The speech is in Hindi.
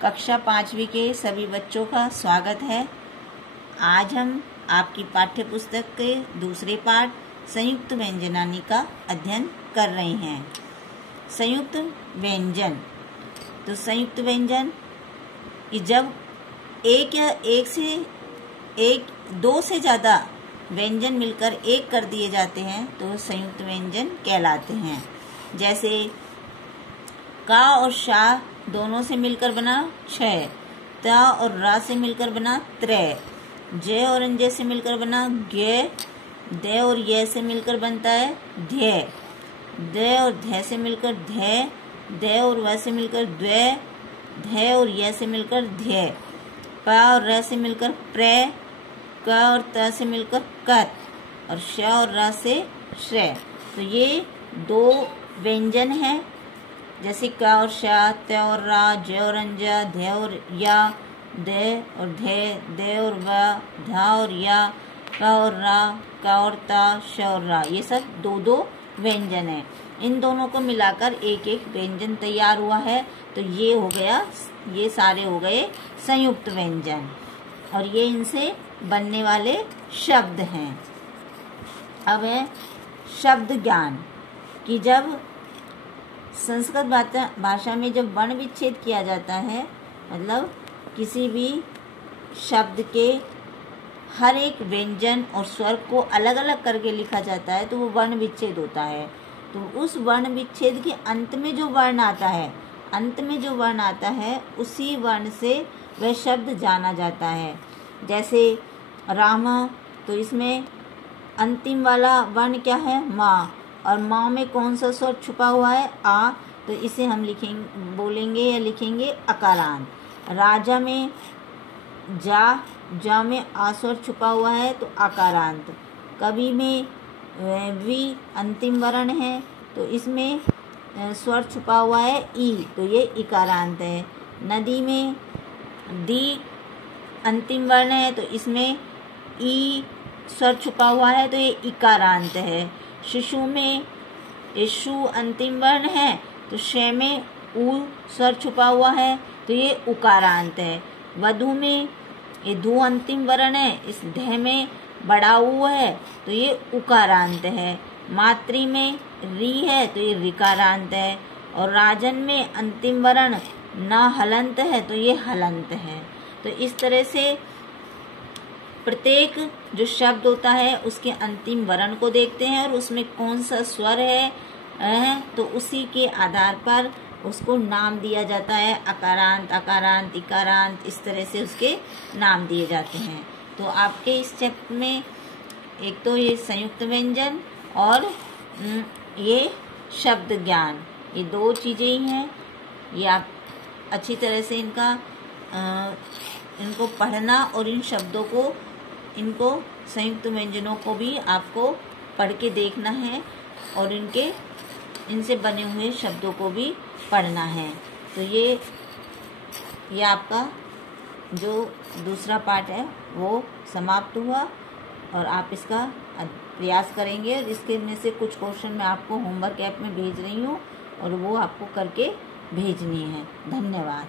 कक्षा 5वीं के सभी बच्चों का स्वागत है। आज हम आपकी पाठ्य पुस्तक के दूसरे पाठ संयुक्त व्यंजनानी का अध्ययन कर रहे हैं। संयुक्त व्यंजन, तो संयुक्त व्यंजन जब एक या दो से ज़्यादा व्यंजन मिलकर एक कर दिए जाते हैं तो संयुक्त व्यंजन कहलाते हैं। जैसे का और शा दोनों से मिलकर बना छः, ता और रा से मिलकर बना त्रय, जय और अंजय से मिलकर बना ज्ञ, दे और ये से मिलकर बनता है ध्यय, दे और ध्य से मिलकर ध्यय, दे और व से मिलकर द्वय, ध्य और ये से मिलकर ध्यय, प और र से मिलकर प्रय, क और त से मिलकर कत और श और र से श्रय। तो ये दो व्यंजन हैं, जैसे क और शा, त और रा, ज और अंजा, ध्य और या, दे और ध्ये, दे और व, धा और या, क और रा, क और ता, श और रा। ये सब दो दो व्यंजन हैं। इन दोनों को मिलाकर एक एक व्यंजन तैयार हुआ है। तो ये हो गया, ये सारे हो गए संयुक्त व्यंजन और ये इनसे बनने वाले शब्द हैं। अब है शब्द ज्ञान कि जब संस्कृत भाषा में जब वर्ण विच्छेद किया जाता है, मतलब किसी भी शब्द के हर एक व्यंजन और स्वर को अलग अलग करके लिखा जाता है तो वो वर्ण विच्छेद होता है। तो उस वर्ण विच्छेद के अंत में जो वर्ण आता है उसी वर्ण से वह शब्द जाना जाता है। जैसे राम, तो इसमें अंतिम वाला वर्ण क्या है? माँ, और माँ में कौन सा स्वर छुपा हुआ है? आ, तो इसे हम बोलेंगे या लिखेंगे अकारांत। राजा में जा में आ स्वर छुपा हुआ है तो आकारांत। कवि में वी अंतिम वर्ण है तो इसमें स्वर छुपा हुआ है ई, तो ये इकारांत है। नदी में दी अंतिम वर्ण है तो इसमें ई स्वर छुपा हुआ है तो ये इकारांत है। शिशु में शु अंतिम वर्ण है तो श में उ स्वर छुपा हुआ है तो ये उकारांत है। वधु में ये धु अंतिम वर्ण है, इस ध में बड़ा उ है तो ये उकारांत है। मातृ में री है तो ये ऋकारांत है। और राजन में अंतिम वर्ण न हलंत है तो ये हलंत है। तो इस तरह से प्रत्येक जो शब्द होता है उसके अंतिम वर्ण को देखते हैं और उसमें कौन सा स्वर है तो उसी के आधार पर उसको नाम दिया जाता है। अकारांत, अकारांत, इकारांत, इस तरह से उसके नाम दिए जाते हैं। तो आपके इस चैप्टर में एक तो ये संयुक्त व्यंजन और ये शब्द ज्ञान, ये दो चीज़ें ही हैं। ये आप अच्छी तरह से इनको पढ़ना और इन शब्दों को, इनको संयुक्त व्यंजनों को भी आपको पढ़ के देखना है और इनसे बने हुए शब्दों को भी पढ़ना है। तो ये आपका जो दूसरा पाठ है वो समाप्त हुआ और आप इसका प्रयास करेंगे और इसके में से कुछ क्वेश्चन मैं आपको होमवर्क ऐप में भेज रही हूँ और वो आपको करके भेजनी है। धन्यवाद।